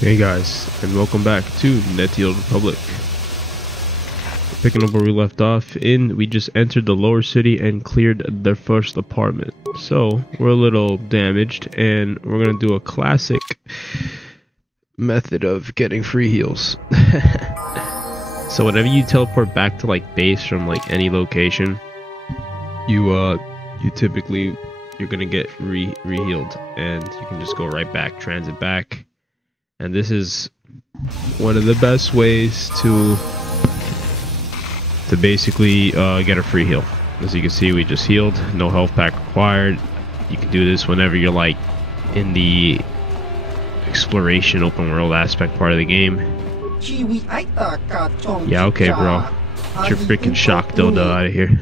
Hey guys, and welcome back to Netfield Republic. Picking up where we left off, we just entered the lower city and cleared their first apartment. So, we're a little damaged, and we're gonna do a classic method of getting free heals. So whenever you teleport back to like base from like any location, you typically, you're gonna get re-healed, and you can just go right back, transit back. And this is one of the best ways to basically get a free heal. As you can see, we just healed, no health pack required. You can do this whenever you're like in the exploration open world aspect part of the game. Yeah, okay, bro. Get your freaking shock dildo out of here.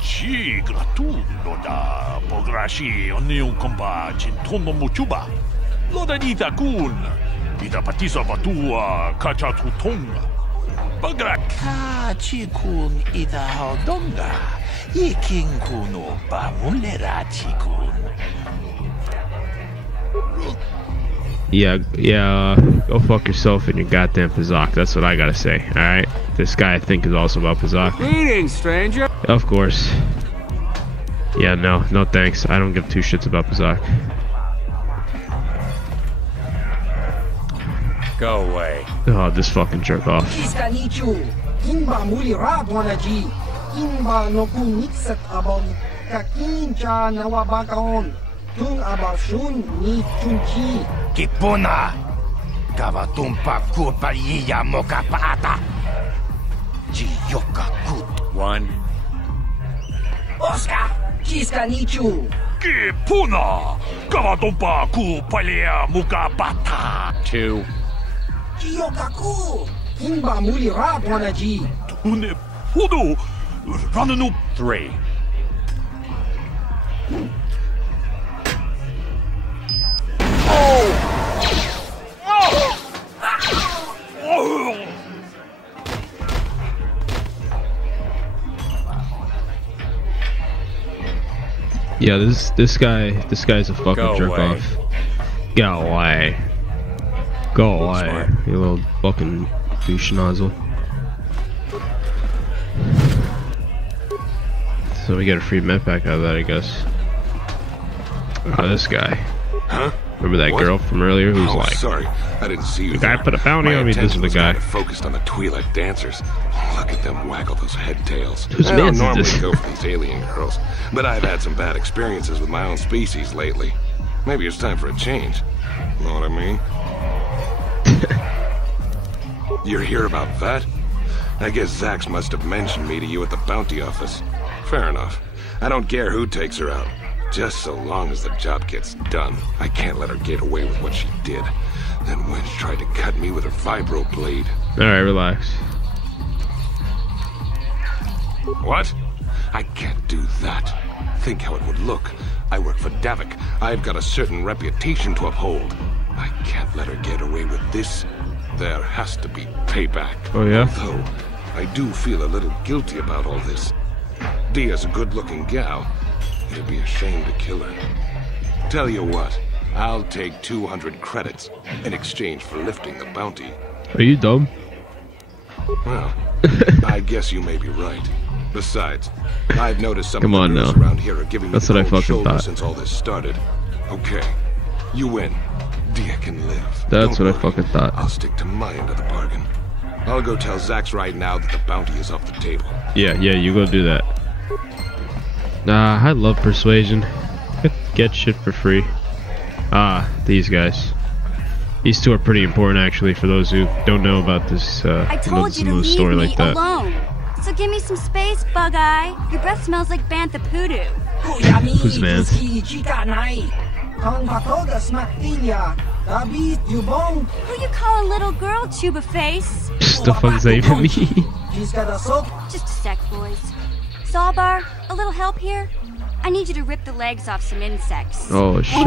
Ci gratulo da pograshi onion komba cintono muchuba. Loda dita kun. Ida patisa batua kacha tutonga. Bagra kachi kun ida hodonga. Ikin kuno ba mulerachi kun. Yeah, go fuck yourself and your goddamn Pazak. That's what I gotta say, alright? This guy I think is also about Pazak. Greetings, stranger. Of course. Yeah, no thanks. I don't give two shits about Pazak. Go away. Oh, this fucking jerk off. Kipuna. Kavatumpa kupaliya mokapata. Jiyoka kut. One. Oscar. Kiska nichu. Kipuna. Kavatumpa kupaliya mokapata. Two. Jiyokaku. Kimba muli rabwanaji. Tune pudu. Rananu. Three. Yeah, this guy's a fucking jerk off. Go away. Go away, you little fucking douche nozzle. So we get a free med pack out of that, I guess. Oh, this guy. Huh? Remember that girl from earlier who was like, sorry, I didn't see you. The guy there. put a bounty on me. This is the guy. Focused on the Twi'lek dancers. Look at them waggle those head tails. Whose I don't man's is normally this? go for these alien girls, but I've had some bad experiences with my own species lately. Maybe it's time for a change. Know what I mean? You're here about that? I guess Zax must have mentioned me to you at the bounty office. Fair enough. I don't care who takes her out. Just so long as the job gets done. I can't let her get away with what she did. Then Wench tried to cut me with her vibro blade. Alright, relax. What? I can't do that. Think how it would look. I work for Davik. I've got a certain reputation to uphold. I can't let her get away with this. There has to be payback. Oh yeah? Although, I do feel a little guilty about all this. Dia's a good-looking gal. It'd be a shame to kill her. Tell you what, I'll take 200 credits in exchange for lifting the bounty. Are you dumb? Well, I guess you may be right. Besides, I've noticed some Come of on the girls now. around here are giving me That's the what I cold fucking shoulder thought. since all this started. Okay, you win. Dia can live. That's Don't what I worry. fucking thought. I'll stick to my end of the bargain. I'll go tell Zax right now that the bounty is off the table. Yeah, you go do that. Nah, I love persuasion. Get shit for free. Ah, these guys. These two are pretty important, actually, for those who don't know about this. I told you to leave story me like that. alone. So give me some space, Bug Eye. Your breath smells like bantha poodoo. Who's Vance? Who you call a little girl, Chuba Face? The fuck does that even mean? Just a sec, boys. Sawbar, a little help here? I need you to rip the legs off some insects. Oh shit.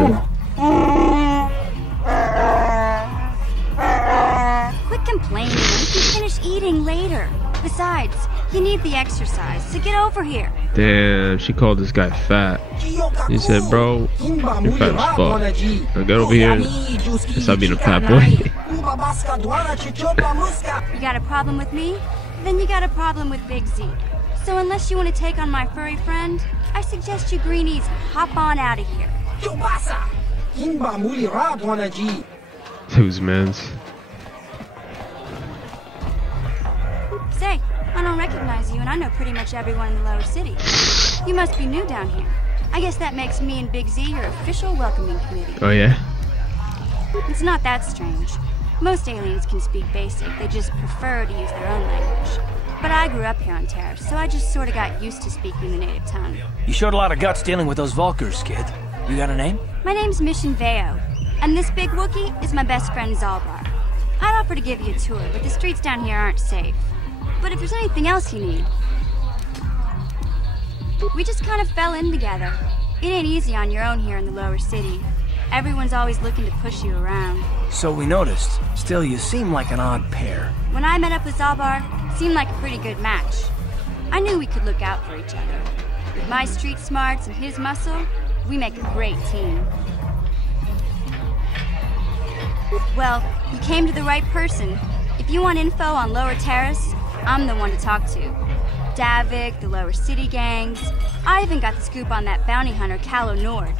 Quit complaining. We can finish eating later. Besides, you need the exercise, so get over here. Damn, she called this guy fat. He said, bro, you're fat as fuck. Now get over here and stop being a fat boy. You got a problem with me? Then you got a problem with Big Z. So unless you want to take on my furry friend, I suggest you greenies hop on out of here. Whose man's? Say, I don't recognize you, and I know pretty much everyone in the lower city. You must be new down here. I guess that makes me and Big Z your official welcoming committee. Oh yeah? It's not that strange. Most aliens can speak basic, they just prefer to use their own language. But I grew up here on Terrace, so I just sort of got used to speaking the native tongue. You showed a lot of guts dealing with those Vulkars, kid. You got a name? My name's Mission Veo, and this big Wookiee is my best friend Zalbar. I'd offer to give you a tour, but the streets down here aren't safe. But if there's anything else you need... We just kind of fell in together. It ain't easy on your own here in the lower city. Everyone's always looking to push you around. So we noticed. Still, you seem like an odd pair. When I met up with Zalbar, it seemed like a pretty good match. I knew we could look out for each other. With my street smarts and his muscle, we make a great team. Well, you came to the right person. If you want info on Lower Terrace, I'm the one to talk to. Davik, the Lower City gangs. I even got the scoop on that bounty hunter, Calo Nord.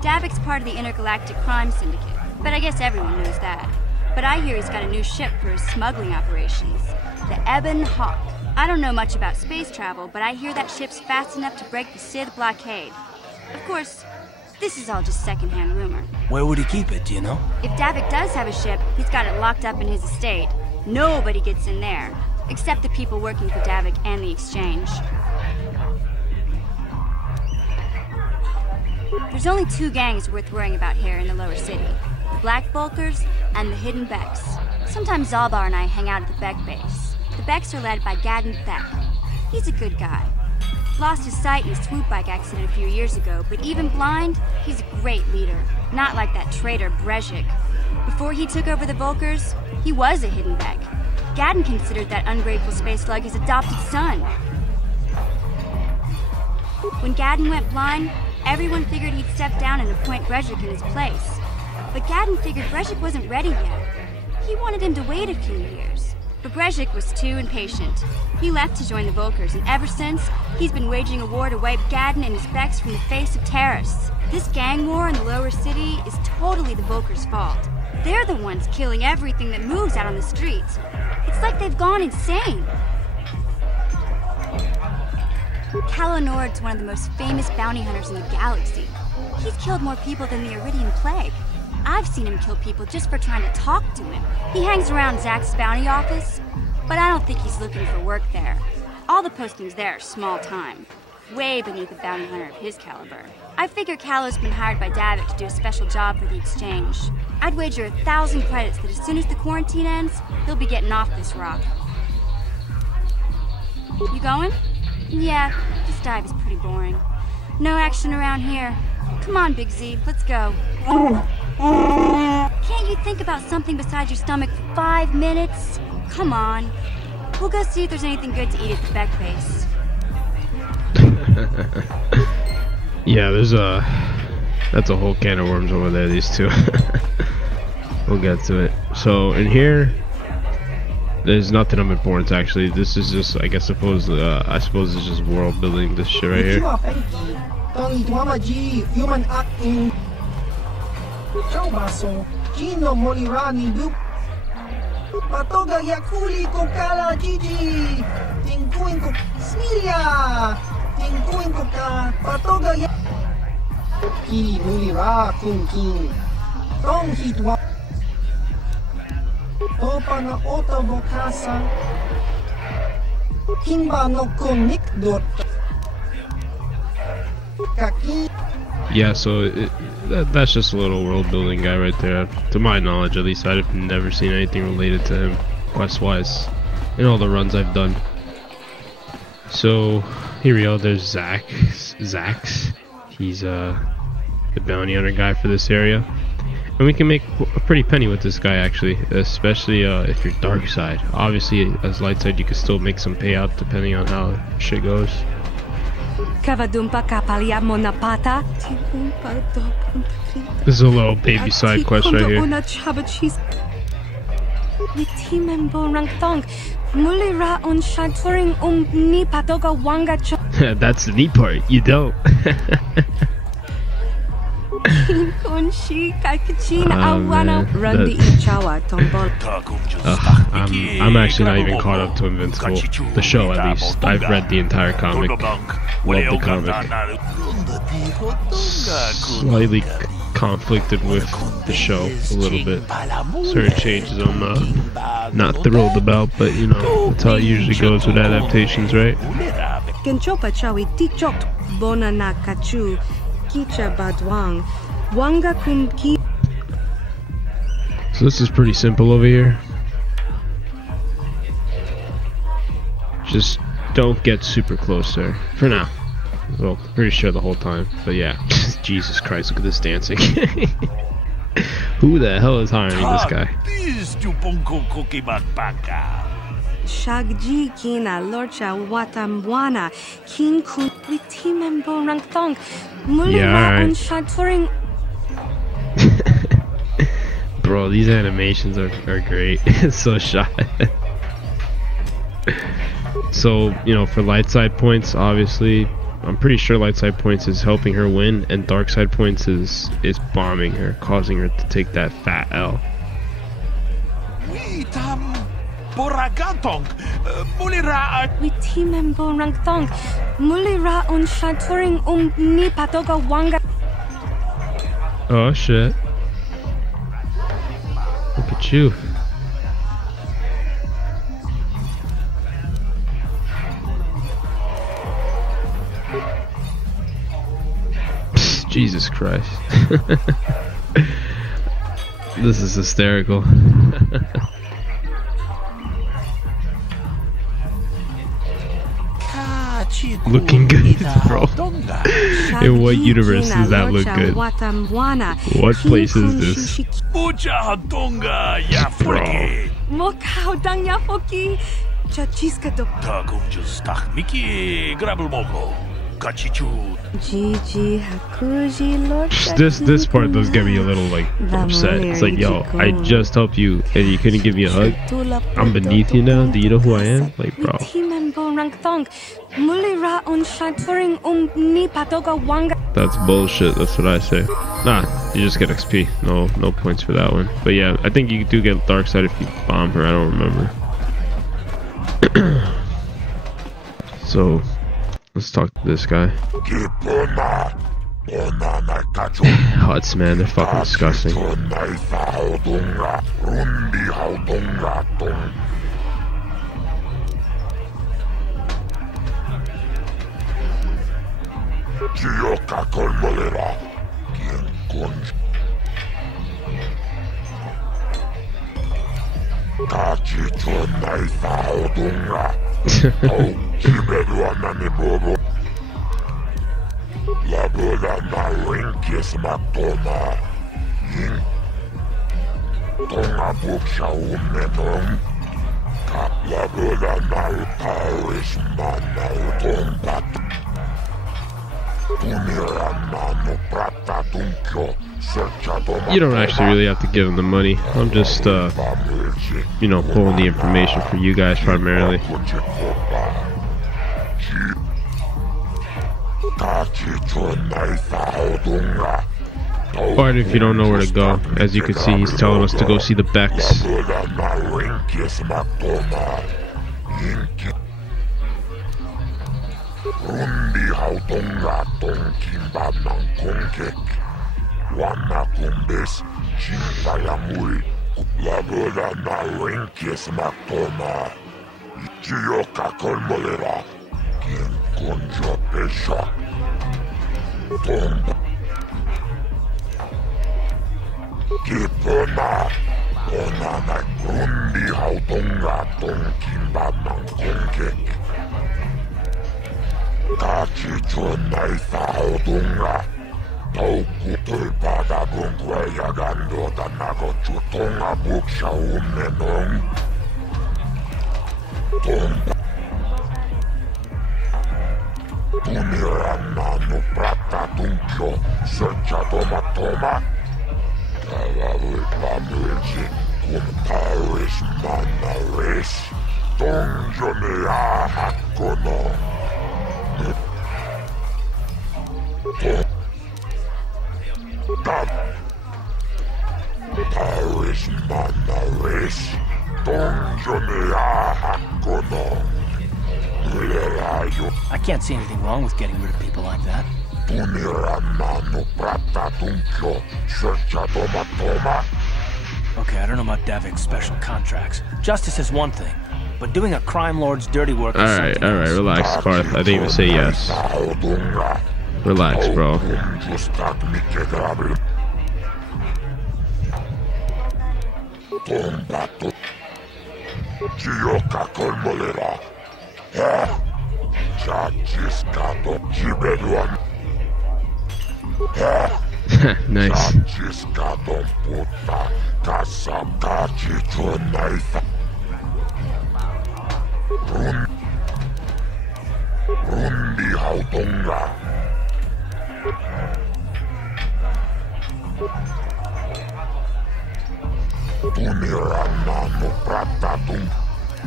Davik's part of the Intergalactic Crime Syndicate, but I guess everyone knows that. But I hear he's got a new ship for his smuggling operations, the Ebon Hawk. I don't know much about space travel, but I hear that ship's fast enough to break the Sith blockade. Of course, this is all just secondhand rumor. Where would he keep it, do you know? If Davik does have a ship, he's got it locked up in his estate. Nobody gets in there, except the people working for Davik and the Exchange. There's only two gangs worth worrying about here in the lower city. The Black Vulkars and the Hidden Becks. Sometimes Zalbar and I hang out at the Beck base. The Becks are led by Gadden Theck. He's a good guy. Lost his sight in a swoop bike accident a few years ago, but even blind, he's a great leader. Not like that traitor Brezhik. Before he took over the Vulkars, he was a Hidden Beck. Gadden considered that ungrateful space slug his adopted son. When Gadden went blind, everyone figured he'd step down and appoint Brezhik in his place. But Gadden figured Brezhik wasn't ready yet. He wanted him to wait a few years. But Brezhik was too impatient. He left to join the Vulkars, and ever since, he's been waging a war to wipe Gadden and his Becks from the face of Terrace. This gang war in the lower city is totally the Vulkars' fault. They're the ones killing everything that moves out on the streets. It's like they've gone insane. Calo Nord's one of the most famous bounty hunters in the galaxy. He's killed more people than the Iridian Plague. I've seen him kill people just for trying to talk to him. He hangs around Zach's bounty office, but I don't think he's looking for work there. All the postings there are small time, way beneath a bounty hunter of his caliber. I figure Calo's been hired by Davik to do a special job for the Exchange. I'd wager 1,000 credits that as soon as the quarantine ends, he'll be getting off this rock. You going? Yeah, this dive is pretty boring. No action around here. Come on, Big Z, let's go. Can't you think about something besides your stomach for 5 minutes? Come on. We'll go see if there's anything good to eat at the Beck base. Yeah, that's a whole can of worms over there, these two. We'll get to it. So in here, there's nothing of importance actually. This is just, I suppose it's just world building, this shit right here. Patoga yakuli kokala Gigi. Tinkuin ko Smilia. Tinkuin ko ka patoga ya. Ki mulira kunkin. Tong hitwa. Topa na oto bokasa. Kimba no konik dot. Kaki. Yeah, so that's just a little world building guy right there. To my knowledge, at least, I've never seen anything related to him quest-wise in all the runs I've done. So here we go. There's Zax. He's the bounty hunter guy for this area, And we can make a pretty penny with this guy, actually, especially if you're dark side. Obviously, as light side, you can still make some payout depending on how shit goes. This is a little baby side quest right here. That's the neat part. You don't. I'm actually not even caught up to Invincible. The show, at least. I've read the entire comic. Love the comic. Slightly conflicted with the show a little bit. Certain changes I'm not thrilled about, but you know, that's how it usually goes with adaptations, right? So this is pretty simple over here. Just don't get super close there for now. Well, pretty sure the whole time, but yeah. Jesus Christ, look at this dancing. Who the hell is hiring this guy? Shagji kina lorcha watamwana kin kun witimembo rangtong mulira on shaturing. Bro, these animations are great. It's so shy. So, you know, for light side points, obviously, I'm pretty sure light side points is helping her win, and dark side points is bombing her, causing her to take that fat L. Boragantong, mulira Witimembo rangtong mulira on shaturing ni patoga wanga. Oh shit. Look at you. Psst, Jesus Christ. This is hysterical. Looking good, bro. In what universe does that look good? What place is this? Bro. This part does get me a little like upset. It's like, yo, I just helped you and you couldn't give me a hug. I'm beneath you now. Do you know who I am? Like, bro. That's bullshit. That's what I say. Nah, you just get XP. No points for that one. But yeah, I think you do get dark side if you bomb her. I don't remember. So let's talk to this guy. Huts, man, they're fucking disgusting. You don't actually really have to give him the money. I'm just, you know, pulling the information for you guys primarily. Pardon if you don't know where to go. As you can see, he's telling us to go see the Becks. I can't see anything wrong with getting rid of people like that. Okay, I don't know about Davik's special contracts. Justice is one thing, but doing a crime lord's dirty work is something Alright, else. relax, Karth. I didn't even say yes. Relax, bro. Nice.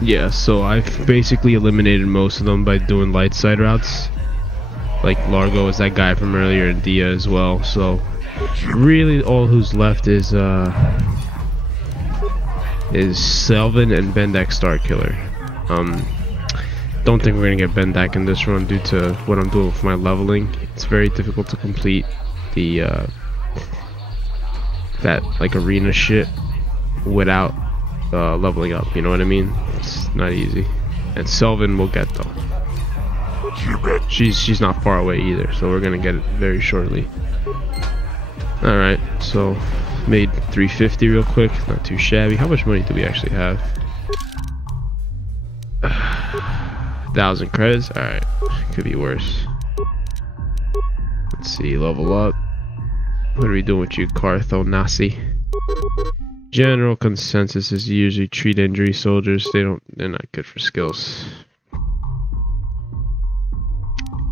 Yeah, so I've basically eliminated most of them by doing lightside routes. Like Largo is that guy from earlier, and Dia as well. So really, all who's left is Selvin and Bendak Starkiller. Don't think we're gonna get Bendak in this run due to what I'm doing with my leveling. It's very difficult to complete the that like arena shit without leveling up. You know what I mean? It's not easy. And Selvin will get though. She's not far away either, so we're gonna get it very shortly. Alright, so made 350 real quick, not too shabby. How much money do we actually have? 1,000 credits? Alright, could be worse. Let's see, level up. What are we doing with you, Kartho Nasi? General consensus is usually treat injury soldiers. They're not good for skills.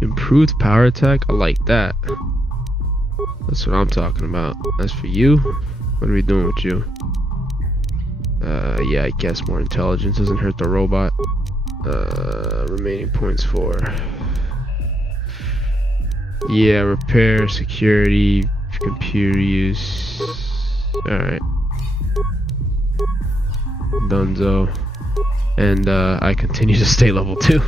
Improved power attack? I like that. That's what I'm talking about. As for you, what are we doing with you? Yeah, I guess more intelligence doesn't hurt the robot. Remaining points for... Yeah, repair, security, computer use. Alright. Dunzo. And I continue to stay level 2.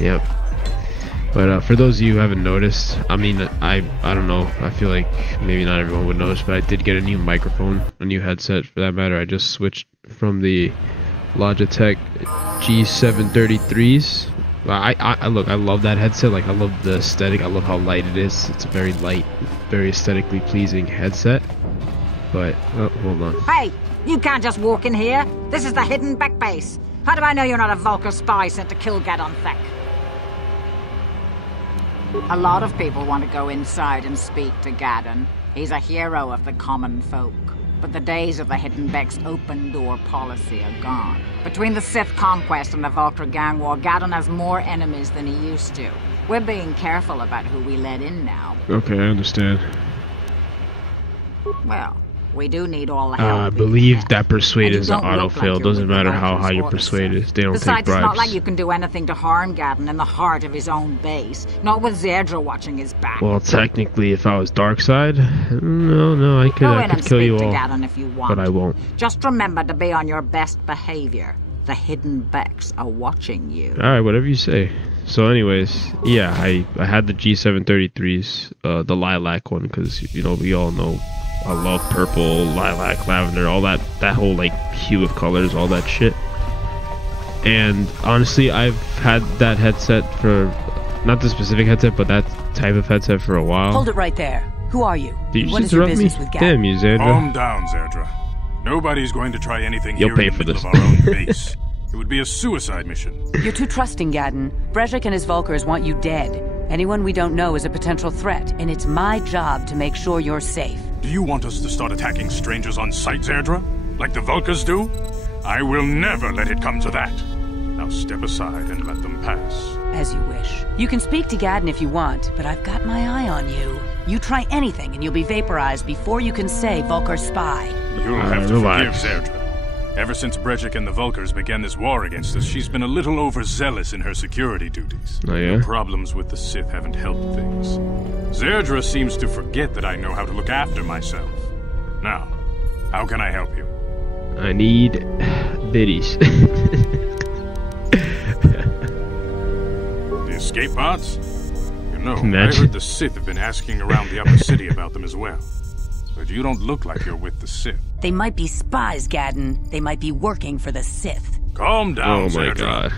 Yep. But for those of you who haven't noticed, I mean, I don't know, I feel like maybe not everyone would notice, but I did get a new microphone, a new headset for that matter. I just switched from the Logitech G733s. I look, I love that headset. Like, I love the aesthetic. I love how light it is. It's a very light, very aesthetically pleasing headset. But oh, hold on. Hey, you can't just walk in here. This is the hidden back base. How do I know you're not a Vulcan spy sent to kill Gadon Thek? A lot of people want to go inside and speak to Gadon. He's a hero of the common folk. But the days of the Hidden Beck's open door policy are gone. Between the Sith conquest and the Vulcan gang war, Gadon has more enemies than he used to. We're being careful about who we let in now. Okay, I understand. Well, we do need all the help. I believe that persuade is an auto-fail. Doesn't matter how high your persuade is. They don't take bribes. Besides, it's not like you can do anything to harm Gadon in the heart of his own base. Not with Zedra watching his back. Well, technically, if I was Darkside, no, I could kill you all. Gadon if you want. But I won't. Just remember to be on your best behavior. The Hidden Becks are watching you. Alright, whatever you say. So anyways, yeah, I had the G733s, the lilac one, because, you know, we all know I love purple, lilac, lavender, all that whole like hue of colors, all that shit. And honestly, I've had that headset for, not the specific headset, but that type of headset for a while. Hold it right there. Who are you? Did you What just is your interrupt me? business with Gadon? Damn you, Zedra. Calm down, Zedra. Nobody's going to try anything You'll here pay in the for middle this. of our own base. It would be a suicide mission. You're too trusting, Gadon. Brezhik and his Vulkars want you dead. Anyone we don't know is a potential threat, and it's my job to make sure you're safe. Do you want us to start attacking strangers on sight, Zerdra? Like the Vulkars do? I will never let it come to that. Now step aside and let them pass. As you wish. You can speak to Gadden if you want, but I've got my eye on you. You try anything and you'll be vaporized before you can say Vulkar spy. You'll have to forgive Zerdra. Ever since Brejik and the Vulkars began this war against us, she's been a little overzealous in her security duties. Oh, yeah? The problems with the Sith haven't helped things. Zerdra seems to forget that I know how to look after myself. Now, how can I help you? I need biddies. The escape pods? You know, I Imagine. heard the Sith have been asking around the upper city about them as well. But you don't look like you're with the Sith. They might be spies, Gadden. They might be working for the Sith. Calm down, Oh my Zerdra. god.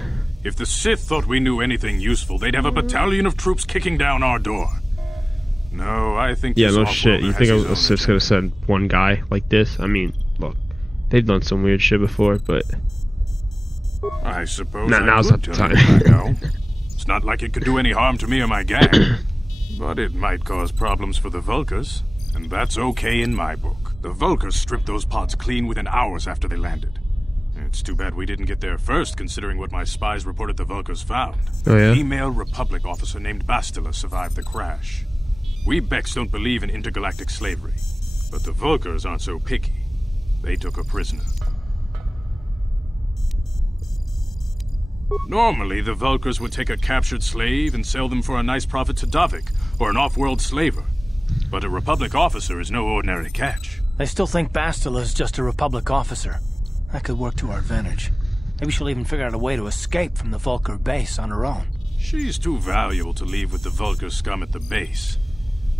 If the Sith thought we knew anything useful, they'd have a battalion of troops kicking down our door. No, I think Yeah, this no off-worlder shit. You has think his a own Sith's gonna send one guy like this? I mean, look, they've done some weird shit before, but I suppose now's I not could the turn time. it back out. It's not like it could do any harm to me or my gang. But it might cause problems for the Vulkars, and that's okay in my book. The Vulkars stripped those pods clean within hours after they landed. It's too bad we didn't get there first, considering what my spies reported the Vulkars found. Oh, yeah? A female Republic officer named Bastila survived the crash. We Becks don't believe in intergalactic slavery, but the Vulkars aren't so picky. They took her prisoner. Normally, the Vulkars would take a captured slave and sell them for a nice profit to Davik, or an off-world slaver. But a Republic officer is no ordinary catch. They still think Bastila is just a Republic officer. That could work to our advantage. Maybe she'll even figure out a way to escape from the Vulkar base on her own. She's too valuable to leave with the Vulkar scum at the base.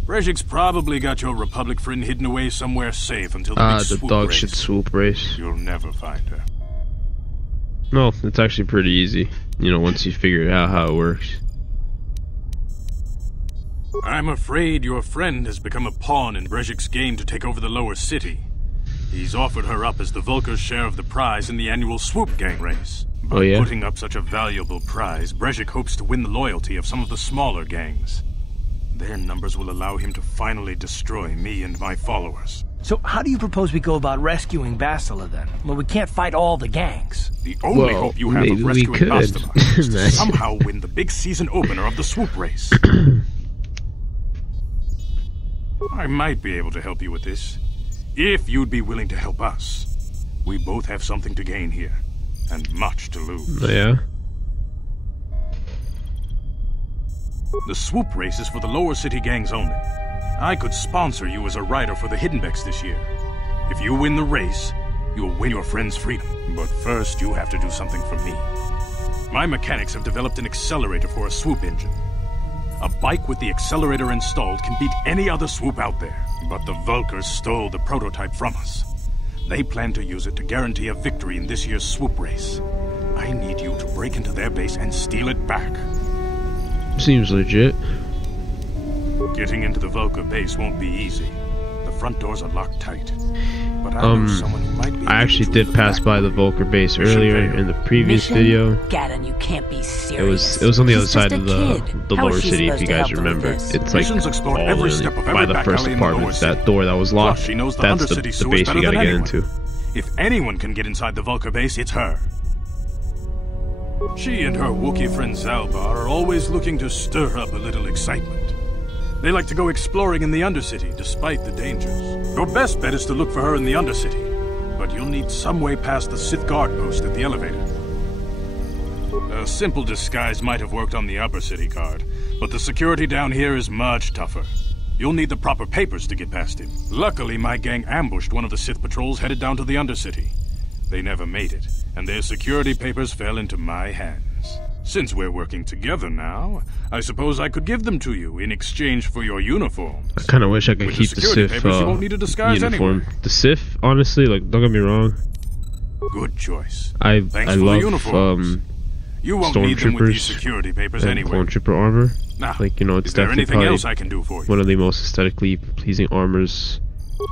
Brejik's probably got your Republic friend hidden away somewhere safe until the big the swoop dog race. shit swoop race. You'll never find her. No, it's actually pretty easy. You know, once you figure out how it works. I'm afraid your friend has become a pawn in Brejik's game to take over the lower city. He's offered her up as the Vulkar's share of the prize in the annual swoop gang race. By Oh, yeah? putting up such a valuable prize, Brejik hopes to win the loyalty of some of the smaller gangs. Their numbers will allow him to finally destroy me and my followers. So how do you propose we go about rescuing Bastila then? Well, we can't fight all the gangs. The only Well, hope you have maybe of we rescuing could. Bastila is to Imagine. somehow win the big season opener of the swoop race. I might be able to help you with this, if you'd be willing to help us. We both have something to gain here, and much to lose. Oh, yeah? The swoop race is for the lower city gangs only. I could sponsor you as a rider for the Hiddenbecks this year. If you win the race, you'll win your friend's freedom. But first, you have to do something for me. My mechanics have developed an accelerator for a swoop engine. A bike with the accelerator installed can beat any other swoop out there. But the Vulkars stole the prototype from us. They plan to use it to guarantee a victory in this year's swoop race. I need you to break into their base and steal it back. Seems legit. Getting into the Vulkar base won't be easy. The front doors are locked tight. But I know someone who might be I actually did pass by the Vulkar base earlier in the previous Mission? video. Gadden, you can't be serious. It was on the other She's side just of a kid. the How is lower she city, if supposed you to guys help them with remember. this? It's like Missions explore all every in step of by every the back first alley in the lower apartments. city. That door that was locked. Plus, she knows the That's undercity the sewers base better you gotta than get anyone. into. If anyone can get inside the Vulkar base, it's her. She and her Wookiee friend Zalbar are always looking to stir up a little excitement. They like to go exploring in the Undercity, despite the dangers. Your best bet is to look for her in the Undercity, but you'll need some way past the Sith guard post at the elevator. A simple disguise might have worked on the Upper City guard, but the security down here is much tougher. You'll need the proper papers to get past him. Luckily, my gang ambushed one of the Sith patrols headed down to the Undercity. They never made it, and their security papers fell into my hands. Since we're working together now, I suppose I could give them to you in exchange for your uniforms. I kind of wish I could With keep the the security Sith papers, you won't need a disguise uniform. anyway. The Sith, honestly, like, don't get me wrong. Good choice. I Thanks I for the love uniforms. You won't need them with these stormtroopers security papers and anyway. clone trooper armor. Now, Like, you know, it's is there definitely anything probably else I can do for you? one of the most aesthetically pleasing armors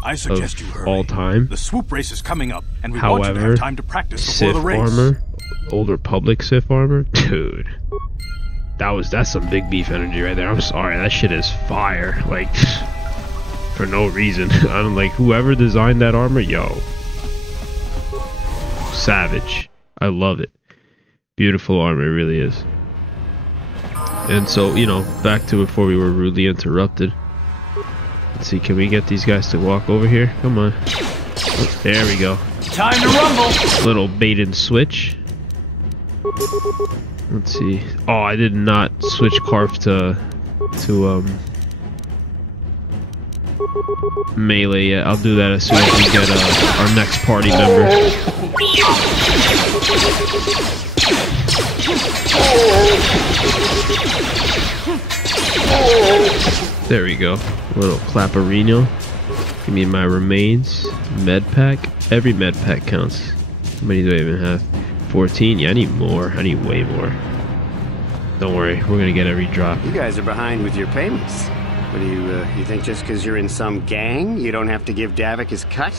I suggest of you hurry. all time. The swoop race is coming up, and we want you to However, have time to practice before Sith the race. armor, Old Republic Sith armor, dude, that's some big beef energy right there. I'm sorry, that shit is fire. Like, for no reason. I'm like, whoever designed that armor, yo, savage. I love it. Beautiful armor, it really is. And so, you know, back to before we were rudely interrupted. Let's see, can we get these guys to walk over here? Come on. Oh, there we go. Time to rumble. Little bait and switch. Let's see. Oh, I did not switch Carf to melee yet. I'll do that as soon as we get our next party member. There we go. A little clapperino. Give me my remains. Med pack. Every med pack counts. How many do I even have? 14? Yeah, I need more. I need way more. Don't worry, we're gonna get every drop. You guys are behind with your payments. What do you think just because you're in some gang, you don't have to give Davik his cut?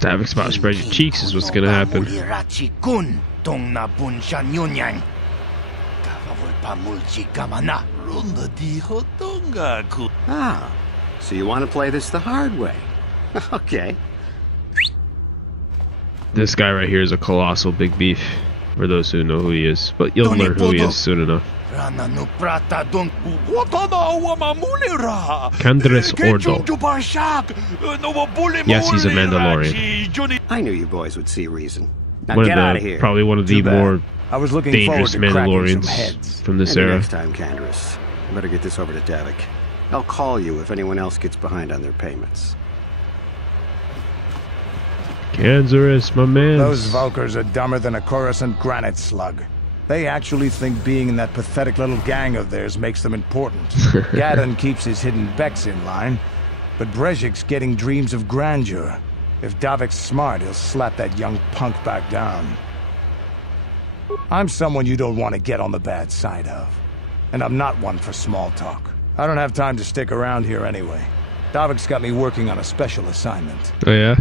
Davik's about to spread your cheeks is what's gonna happen. Ah, so you want to play this the hard way? Okay. This guy right here is a colossal big beef, for those who know who he is, but you'll learn who he is soon enough. Candres Ordo. Yes, he's a Mandalorian. I knew you boys would see reason. Now get out of here. Probably one of the more I was looking dangerous forward to Mandalorians from this Maybe era. next time, Candris. I better get this over to Davik. I'll call you if anyone else gets behind on their payments. Kanzaris, my man. Those Vulkars are dumber than a Coruscant granite slug. They actually think being in that pathetic little gang of theirs makes them important. Gadon keeps his hidden Becks in line, but Brejik's getting dreams of grandeur. If Davik's smart, he'll slap that young punk back down. I'm someone you don't want to get on the bad side of. And I'm not one for small talk. I don't have time to stick around here anyway. Davik's got me working on a special assignment. Oh yeah?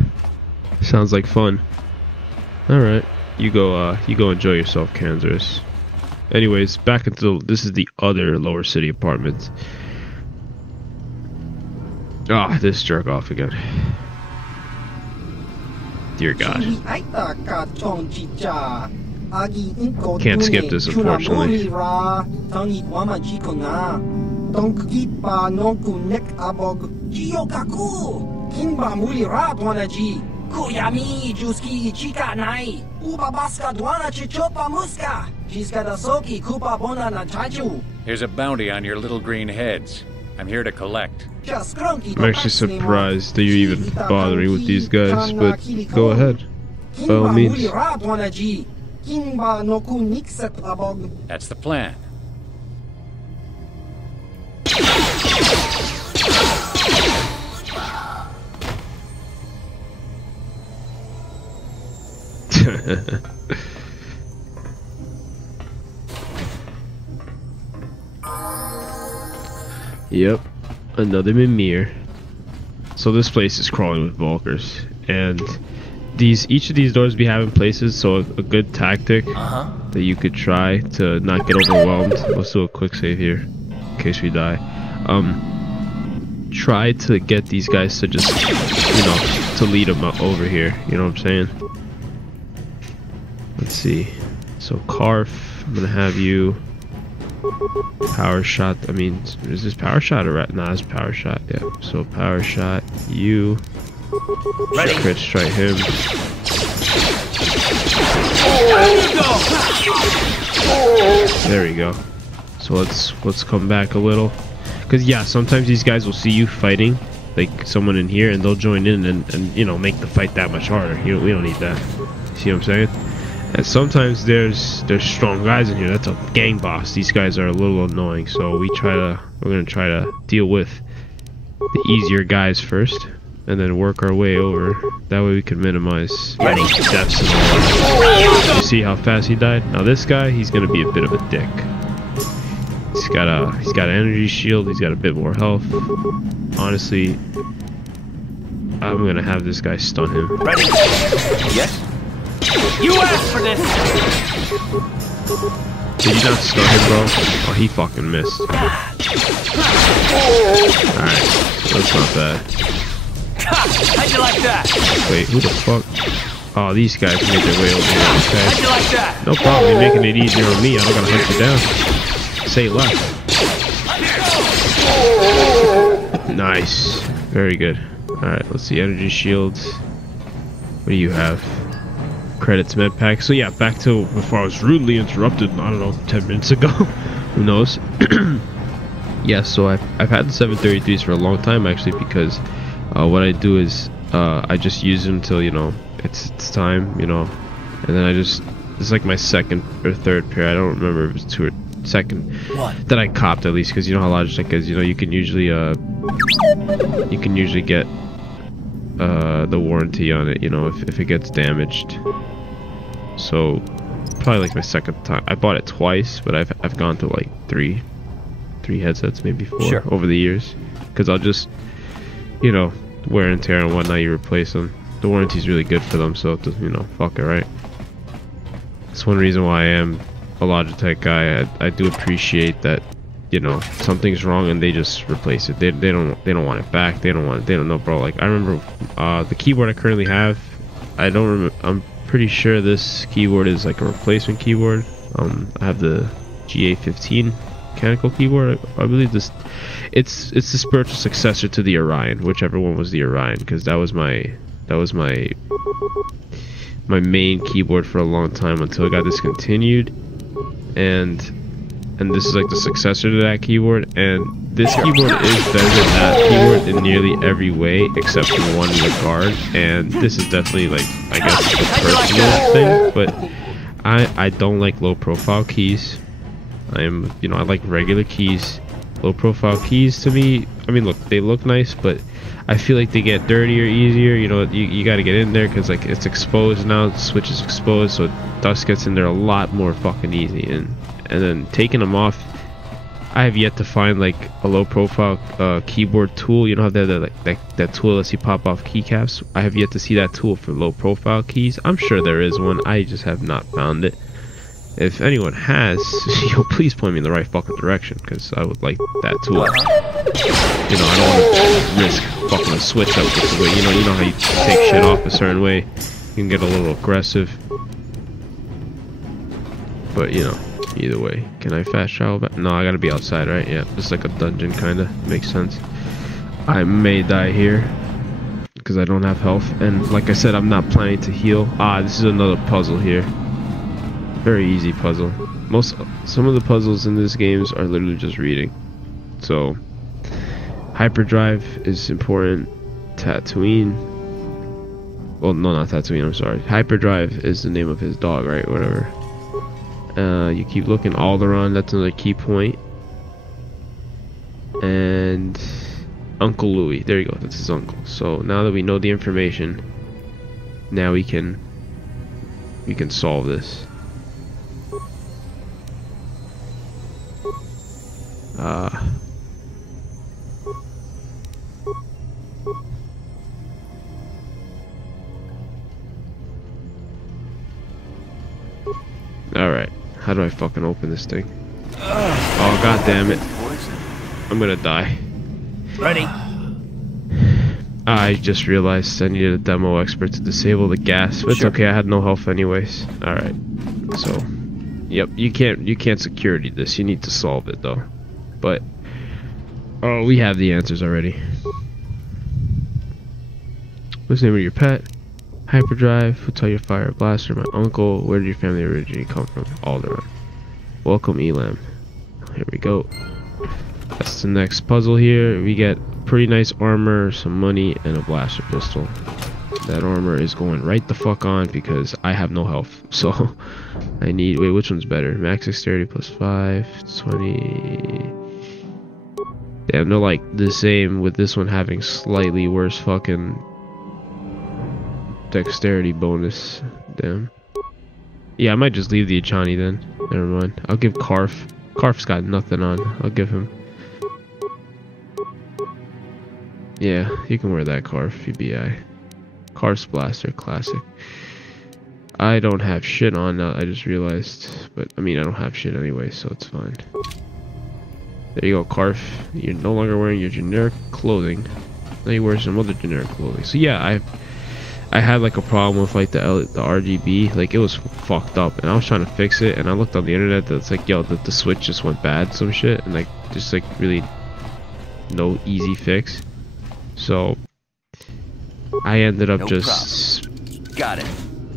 Sounds like fun. Alright. You go enjoy yourself, Kansas. Anyways, back into this is the other lower city apartment. Ah, this jerk off again. Dear God. Can't skip this, unfortunately. Here's a bounty on your little green heads. I'm here to collect. I'm actually surprised that you're even bothering with these guys, but go ahead. By all means. That's the plan. Yep, another Mimir. So this place is crawling with Vulkars, and each of these doors be having places. So a good tactic that you could try to not get overwhelmed. Let's do a quick save here, in case we die. Try to get these guys to just, to lead them over here. You know what I'm saying? Let's see. So Carf, I'm gonna have you power shot. I mean, is this power shot or nah? It's power shot. Yeah. So power shot you. Ready. Crit strike him. There we go. So let's come back a little, because yeah, sometimes these guys will see you fighting like someone in here, and they'll join in and make the fight that much harder. We don't need that. See what I'm saying? And sometimes there's strong guys in here. That's a gang boss. These guys are a little annoying, so we're gonna try to deal with the easier guys first, and then work our way over. That way we can minimize deaths and all that. You see how fast he died? Now this guy, he's gonna be a bit of a dick. He's got an energy shield. He's got a bit more health. Honestly, I'm gonna have this guy stun him. Ready? Yes. You asked for this! Did you not stun him, bro? Oh, he fucking missed. Alright, that's not bad. How'd you like that? Wait, who the fuck? Oh, these guys made their way over here. Okay. How'd you like that? No problem, you're making it easier on me. I don't gotta hunt you down. Say left. Nice. Very good. Alright, let's see. Energy shields. What do you have? Credits med pack. So yeah, back to before I was rudely interrupted, I don't know, 10 minutes ago. Who knows? Yeah, so I've had the 733s for a long time actually, because what I do is I just use them till, you know, it's time, you know, and then it's like my second or third pair. I don't remember if it was two or second that I copped, at least, because you know how Logitech is, you know, you can usually get the warranty on it, you know, if it gets damaged. So probably like my second time. I bought it twice, but I've gone to like three headsets, maybe four over the years, because I'll just, you know, wear and tear and whatnot, you replace them. The warranty's really good for them, so you know, fuck it, right? That's one reason why I am a Logitech guy. I do appreciate that, you know, something's wrong and they just replace it. They don't want it back. They don't know, bro. Like I remember the keyboard I currently have. I'm pretty sure this keyboard is like a replacement keyboard. I have the GA15 mechanical keyboard. I believe it's the spiritual successor to the Orion, whichever one was the Orion, because that was my main keyboard for a long time until it got discontinued, and this is like the successor to that keyboard, and this keyboard is better than that keyboard in nearly every way except for one regard, and this is definitely like, I guess, a personal thing, but I don't like low profile keys. You know, I like regular keys. Low profile keys to me, I mean, look, they look nice, but I feel like they get dirtier easier. You know, you got to get in there because like it's exposed now, the switch is exposed, so dust gets in there a lot more fucking easy, and then taking them off, I have yet to find like a low profile keyboard tool. You know how they have that tool lets you pop off keycaps? I have yet to see that tool for low profile keys. I'm sure there is one, I just have not found it. If anyone has, yo, please point me in the right fucking direction, because I would like that tool. You know, I don't want to risk fucking a switch up with the way, you know how you take shit off a certain way, you can get a little aggressive. But you know, either way, can I fast travel back? No, I gotta be outside, right? Yeah, just like a dungeon, kinda makes sense. I may die here because I don't have health, and like I said, I'm not planning to heal. This is another puzzle here. Very easy puzzle. Some of the puzzles in this games are literally just reading. So hyperdrive is important. Tatooine. Well, no, not Tatooine, I'm sorry. Hyperdrive is the name of his dog, right? Whatever. You keep looking. Alderaan, that's another key point. And Uncle Louis, there you go, that's his uncle. So now that we know the information, now we can solve this. Alright, how do I fucking open this thing? Oh, god damn it. I'm gonna die. Ready? I just realized I needed a demo expert to disable the gas, but it's okay, I had no health anyways. Alright, so yep, you can't security this, you need to solve it though. But oh, we have the answers already. What's the name of your pet? Hyperdrive. Who taught you fire blaster? My uncle. Where did your family originally come from? Alderaan. Welcome, Elam. Here we go. That's the next puzzle here. We get pretty nice armor, some money, and a blaster pistol. That armor is going right the fuck on because I have no health. So I need, wait, which one's better? Max dexterity plus 5, 20. Damn, they're like the same, with this one having slightly worse fucking dexterity bonus. Damn. Yeah, I might just leave the Achani then. Never mind. I'll give Karf. Karf's got nothing on. I'll give him. Yeah, you can wear that Karf, UBI. Karf's blaster, classic. I don't have shit on now. I just realized, but I mean, I don't have shit anyway, so it's fine. There you go, Carf. You're no longer wearing your generic clothing. Now you wear some other generic clothing. So yeah, I had like a problem with like the RGB. Like it was fucked up, and I was trying to fix it. And I looked on the internet that's like, yo, the switch just went bad, some shit, and like just like really no easy fix. So I ended up Got it.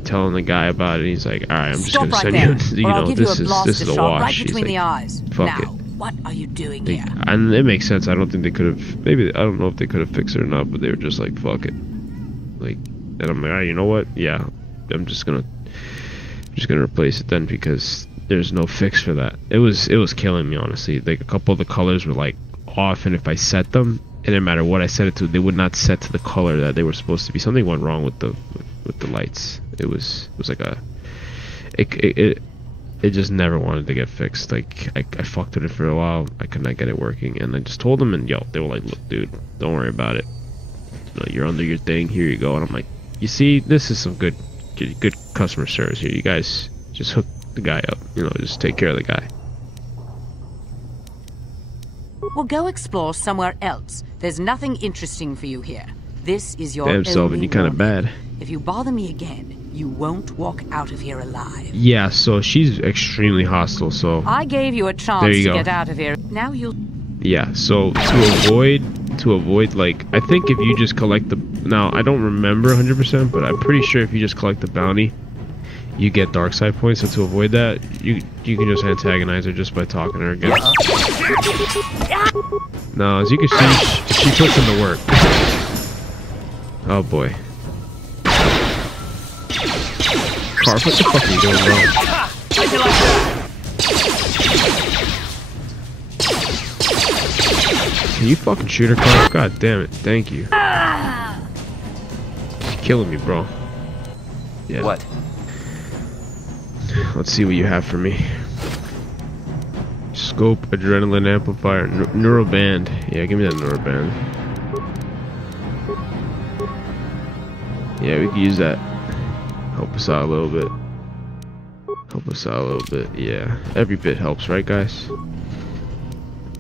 telling the guy about it. He's like, all right, I'm just Stop gonna right send there, you. You or I'll know, give this you a is a shot wash. right He's between like, the eyes. fuck Now, it. what are you doing They, here? and it makes sense. I don't think they could have. Maybe I don't know if they could have fixed it or not, but they were just like, fuck it. Like, and I'm like, ah, you know what? Yeah, I'm just gonna replace it then, because there's no fix for that. It was killing me, honestly. Like a couple of the colors were like off, and if I set them, it didn't matter what I set it to, they would not set to the color that they were supposed to be. Something went wrong with the lights. It was like a it just never wanted to get fixed. Like I fucked with it for a while. I could not get it working, and I just told them, and they were like, look, dude, don't worry about it. You know, you're under your thing. Here you go. And I'm like, you see, this is some good customer service here. You guys just hook the guy up. You know, just take care of the guy. Well, go explore somewhere else. There's nothing interesting for you here. This is your Damn, Selvin, you kind of bad. If you bother me again, you won't walk out of here alive. Yeah, so she's extremely hostile, so I gave you a chance to get out of here. Now you'll... Yeah, so to avoid, like, I think if you just collect the... Now, I don't remember 100%, but I'm pretty sure if you just collect the bounty, you get dark side points. So to avoid that, you can just antagonize her just by talking to her again. Now, as you can see, she puts in the work. Oh boy. Carp, what the fuck are you doing, bro? Can you fucking shoot her, Carp? God damn it, thank you. She's killing me, bro. Yeah. What? Let's see what you have for me. Scope, adrenaline amplifier, neuroband. Yeah, give me that neuroband. Yeah, we can use that. Help us out a little bit. Help us out a little bit. Yeah, every bit helps, right, guys?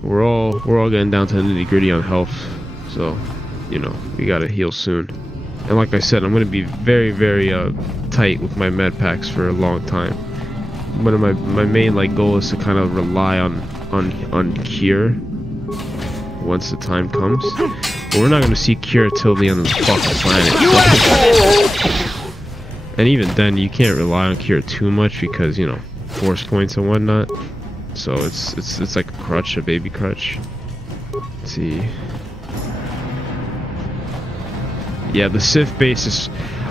We're all getting down to the nitty-gritty on health, so you know we gotta heal soon. And like I said, I'm gonna be very, very tight with my med packs for a long time. One of my main like goal is to kind of rely on cure once the time comes. But we're not gonna see cure till the end of the fucking planet. And even then, you can't rely on cure too much because, you know, force points and whatnot. So it's like a crutch, a baby crutch. Let's see. Yeah, the Sif base is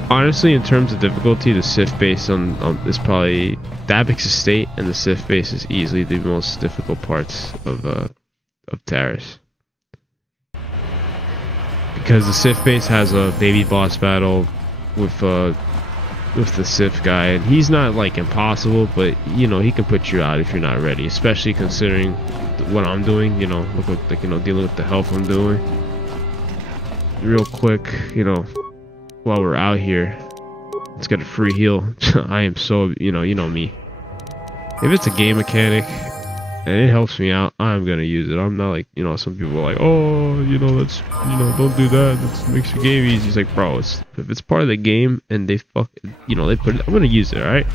honestly, in terms of difficulty, the Sif base on is probably Davic's estate, and the Sif base is easily the most difficult parts of Terrace. Because the Sif base has a baby boss battle with the Sif guy, and he's not like impossible, but you know he can put you out if you're not ready, especially considering what I'm doing. You know, look at, like, you know, dealing with the health I'm doing. Real quick, you know, while we're out here, let's get a free heal. I am so, you know me. If it's a game mechanic and it helps me out, I'm gonna use it. I'm not like, you know, some people are like, oh, you know, that's, you know, don't do that. That makes your game easy. It's like, bro, if it's part of the game and they you know, they put it, I'm gonna use it, all right?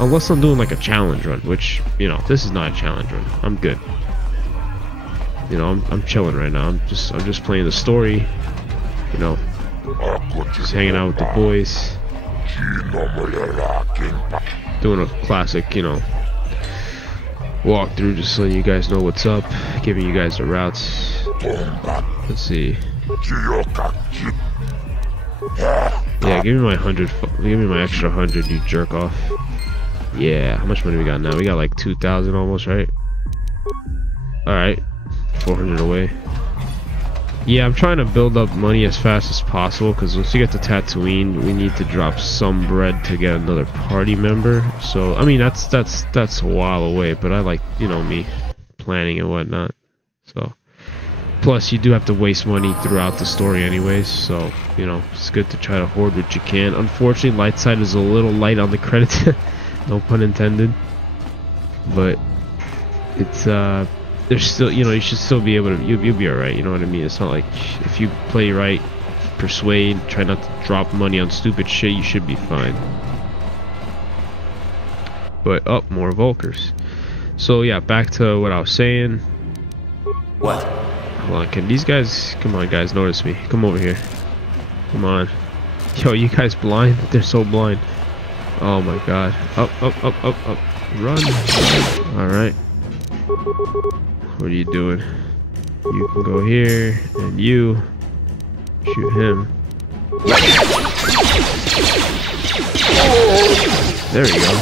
Unless I'm doing like a challenge run, which, you know, this is not a challenge run. I'm good. You know, I'm chilling right now. I'm just playing the story. You know, just hanging out with the boys. Doing a classic, you know, walkthrough, just letting you guys know what's up, giving you guys the routes. Let's see. Yeah, give me my 100. Give me my extra 100, you jerk off. Yeah, how much money we got now? We got like 2,000 almost, right? All right, 400 away. Yeah, I'm trying to build up money as fast as possible, because once you get to Tatooine, we need to drop some bread to get another party member. So, I mean, that's a while away, but I like, you know, me planning and whatnot. So, Plus, you do have to waste money throughout the story anyways, so, you know, it's good to try to hoard what you can. Unfortunately, lightside is a little light on the credits, no pun intended. But, it's, there's still, you know, you should still be able to, you'll be alright, you know what I mean? It's not like, if you play right, persuade, try not to drop money on stupid shit, you should be fine. But, more Volkers. So, yeah, back to what I was saying. What? Hold on, can these guys... Come on, guys, notice me. Come over here. Come on. Yo, you guys blind? They're so blind. Oh my god. Up. Run. Alright. What are you doing? You can go here, and you... shoot him. There you go.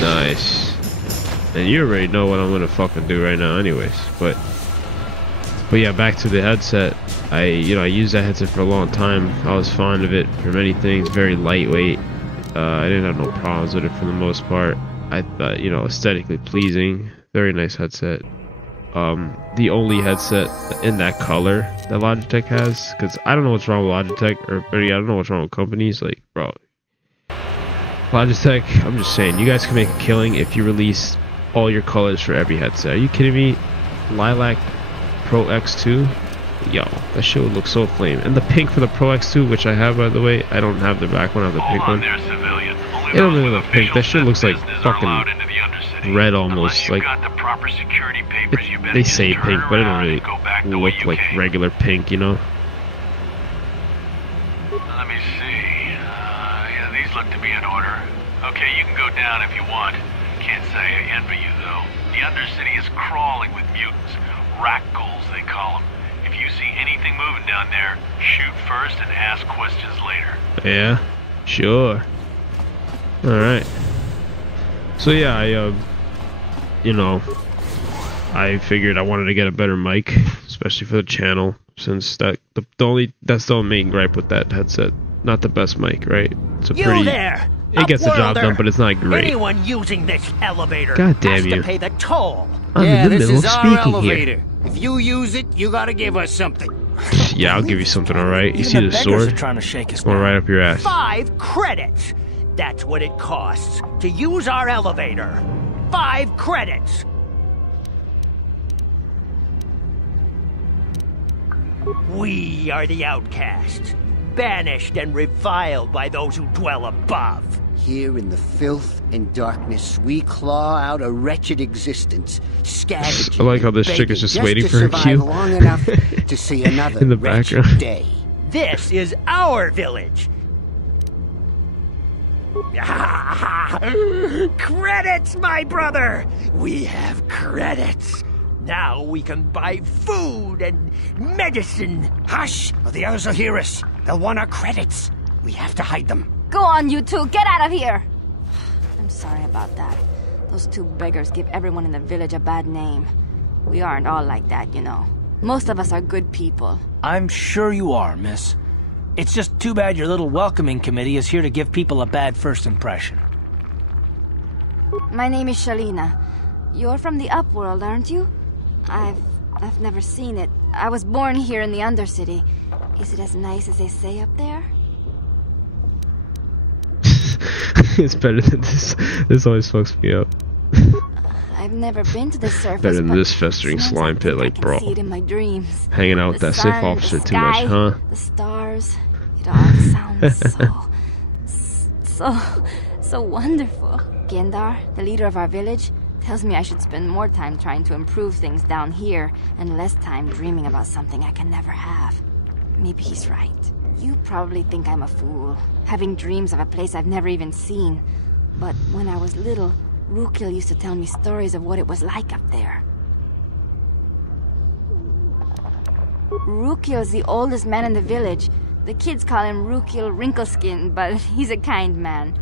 Nice. And you already know what I'm gonna fucking do right now anyways, but yeah, back to the headset. I used that headset for a long time. I was fond of it for many things, very lightweight. I didn't have no problems with it for the most part. I thought, you know, aesthetically pleasing, very nice headset. The only headset in that color that Logitech has, because I don't know what's wrong with Logitech, or yeah, I don't know what's wrong with companies, like, bro. Logitech, I'm just saying, you guys can make a killing if you release all your colors for every headset. Are you kidding me? Lilac Pro X2? Yo, that shit would look so flame. And the pink for the Pro X2, which I have, by the way, I don't have the back one, I have the pink one. It don't look like pink, that shit looks like fucking red almost. Like, they say pink, but it don't really look like regular pink, you know? Let me see. Yeah, these look to be in order. Okay, you can go down if you want. Can't say I envy you, though. The undercity is crawling with mutants. Rat-ghouls, they call them. If you see anything moving down there, shoot first and ask questions later. Yeah, sure. Alright. So yeah, you know, I figured I wanted to get a better mic, especially for the channel, since that's the main gripe with that headset. Not the best mic, right? It's a pretty... there! It gets the job done, but it's not great. Anyone using this elevator God damn has you. to pay the toll. I'm in the middle of speaking here. If you use it, you gotta give us something. Yeah, I'll give you something, alright? You see the sword? Trying to shake us going right up your ass. 5 credits! That's what it costs to use our elevator. 5 credits! We are the outcasts, banished and reviled by those who dwell above. Here in the filth and darkness, we claw out a wretched existence, scavenging. I like how this chick is just waiting for her cue. Long enough to see another in the wretched background. Day. This is our village. Credits, my brother! We have credits. Now we can buy food and medicine. Hush! Or the others will hear us. They'll want our credits. We have to hide them. Go on, you two. Get out of here. I'm sorry about that. Those 2 beggars give everyone in the village a bad name. We aren't all like that, you know. Most of us are good people. I'm sure you are, miss. It's just too bad your little welcoming committee is here to give people a bad first impression. My name is Shalina. You're from the Upworld, aren't you? I've never seen it. I was born here in the Undercity. Is it as nice as they say up there? It's better than this. This always fucks me up. I've never been to the surface. Better than this festering slime pit, like, bro. See it in my dreams. Hanging out with that safe officer too much, huh? The stars. It all sounds so wonderful. Gendar, the leader of our village, tells me I should spend more time trying to improve things down here and less time dreaming about something I can never have. Maybe he's right. You probably think I'm a fool, having dreams of a place I've never even seen. But when I was little, Rukiel used to tell me stories of what it was like up there. Rukiel's the oldest man in the village. The kids call him Rukiel Wrinkleskin, but he's a kind man.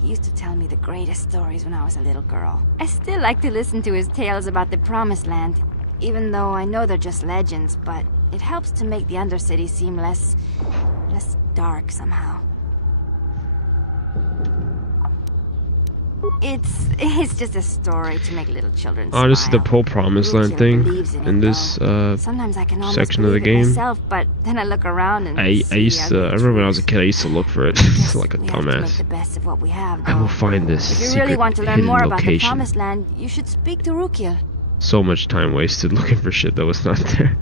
He used to tell me the greatest stories when I was a little girl. I still like to listen to his tales about the Promised Land, even though I know they're just legends, but it helps to make the Undercity seem less dark somehow. It's just a story to make little children Oh, this is the smile. whole Promised Land thing in this Sometimes I can almost section of the believe it game. myself, but then I look around and I used to. I remember when I was a kid. I used to look for it like a we have to make dumbass. the best of what we have. I will find this If you secret really want to learn hidden more about the location. Promised Land, you should speak to Rukiel. So much time wasted looking for shit that was not there.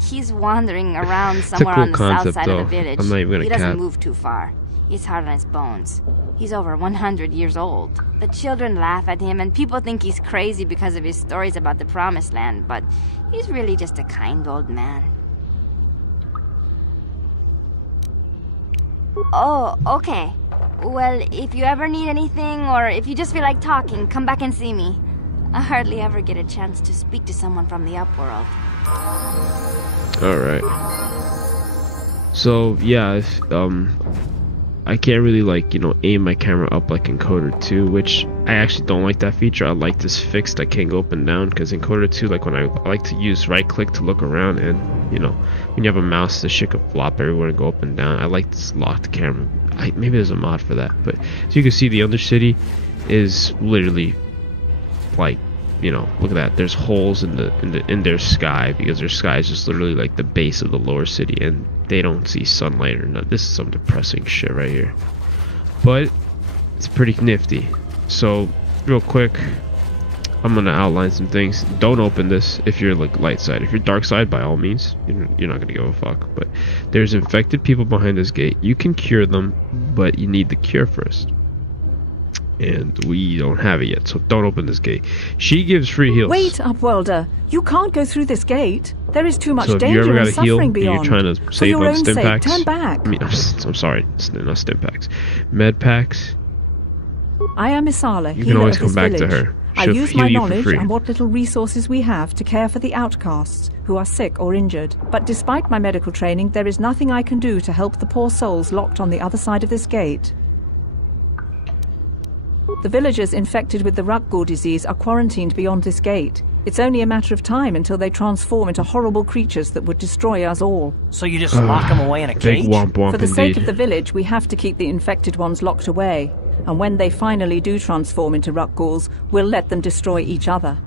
He's wandering around It's a somewhere cool on the south concept, side though. of the village. I'm not even gonna He doesn't cap. move too far. He's hard on his bones. He's over 100 years old. The children laugh at him, and people think he's crazy because of his stories about the Promised Land, but he's really just a kind old man. Oh, okay. Well, if you ever need anything, or if you just feel like talking, come back and see me. I hardly ever get a chance to speak to someone from the upworld. Alright. So, yeah, if, I can't really, like, you know, aim my camera up like in KOTOR 2, which I actually don't like that feature. I like this fixed, I can't go up and down, because in KOTOR 2, like, when I like to use right click to look around, and, you know, when you have a mouse, the shit could flop everywhere and go up and down. I like this locked camera. Maybe there's a mod for that, but as you can see, the Undercity is literally, like, you know, look at that. There's holes in their sky, because their sky is just literally like the base of the lower city, and they don't see sunlight or not. This is some depressing shit right here, but it's pretty nifty. So real quick, I'm gonna outline some things. Don't open this if you're like light side. If you're dark side, by all means, you're not gonna give a fuck. But there's infected people behind this gate. You can cure them, but you need the cure first, and we don't have it yet, so don't open this gate. She gives free heals. Wait, Upworlder. You can't go through this gate. There is too much So if you danger ever got and a heal suffering and you're beyond. trying to For save your on own stim sake, packs, turn back. I mean, I'm sorry, not stim packs, med packs. I am Isala, You can healer always of come this back to village. her. I She'll use heal my you for knowledge free. and what little resources we have to care for the outcasts who are sick or injured. But despite my medical training, there is nothing I can do to help the poor souls locked on the other side of this gate. The villagers infected with the Rukgul disease are quarantined beyond this gate. It's only a matter of time until they transform into horrible creatures that would destroy us all. So you just lock them away in a Big cage? womp womp For the sake indeed. of the village, we have to keep the infected ones locked away. And when they finally do transform into Rukguls, we'll let them destroy each other.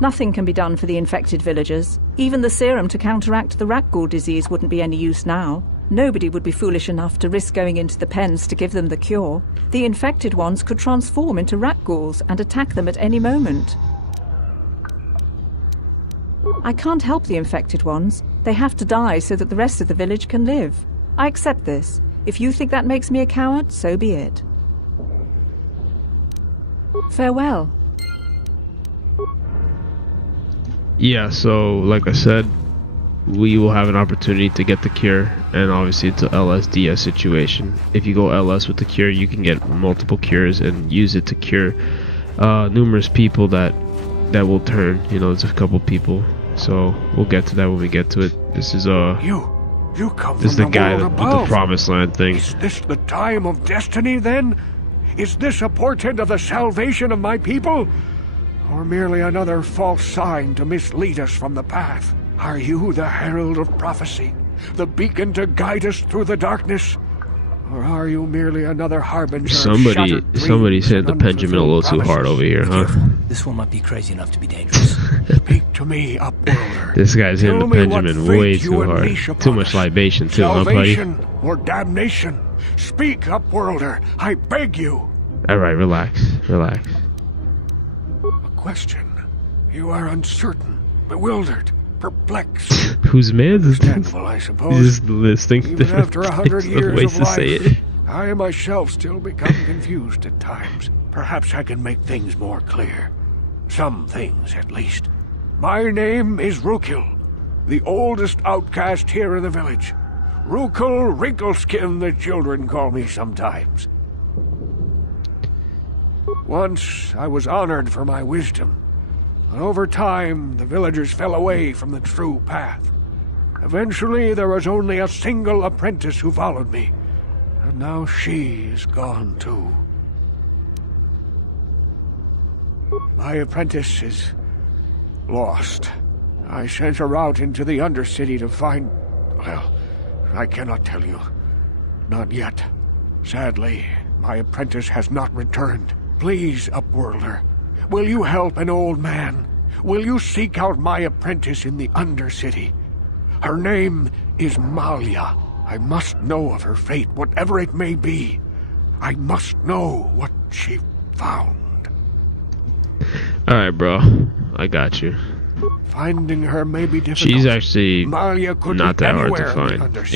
Nothing can be done for the infected villagers. Even the serum to counteract the Rukgul disease wouldn't be any use now. Nobody would be foolish enough to risk going into the pens to give them the cure. The infected ones could transform into Rukguls and attack them at any moment. I can't help the infected ones. They have to die so that the rest of the village can live. I accept this. If you think that makes me a coward, so be it. Farewell. Yeah, so like I said, we will have an opportunity to get the cure, and obviously it's a LSDS situation. If you go LS with the cure, you can get multiple cures and use it to cure numerous people that will turn. You know, there's a couple people, so we'll get to that when we get to it. This is You come this is from the guy world with the above. Promised Land thing. Is this the time of destiny, then? Is this a portent of the salvation of my people? Or merely another false sign to mislead us from the path? Are you the herald of prophecy? The beacon to guide us through the darkness? Or are you merely another harbinger of shattered dreams Somebody's hitting and the pendulum a little too hard over here, huh? This one might be crazy enough to be dangerous. Speak to me, Upworlder. This guy's hitting the Tell me what pendulum fate way you too hard. unleash upon Too much us. libation too, huh, buddy? Salvation or damnation? Speak, Upworlder. I beg you. Alright, relax. A question. You are uncertain, bewildered, perplexed. Whose man is this? Understandable, I suppose. He's just listing Even different after 100 things, years ways of to say life, it. I myself still become confused at times. Perhaps I can make things more clear. Some things, at least. My name is Rukiel, the oldest outcast here in the village. Rukiel Wrinkleskin, the children call me sometimes. Once I was honored for my wisdom, but over time the villagers fell away from the true path. Eventually there was only a single apprentice who followed me, and now she is gone too. My apprentice is lost. I sent her out into the undercity to find... Well, I cannot tell you. Not yet. Sadly, My apprentice has not returned. Please, Upworlder, will you help an old man? Will you seek out my apprentice in the Undercity? Her name is Malia. I must know of her fate, whatever it may be. I must know what she found. Alright, bro. I got you. Finding her may be difficult. She's actually Malia could not be that hard to anywhere in the find. Undercity.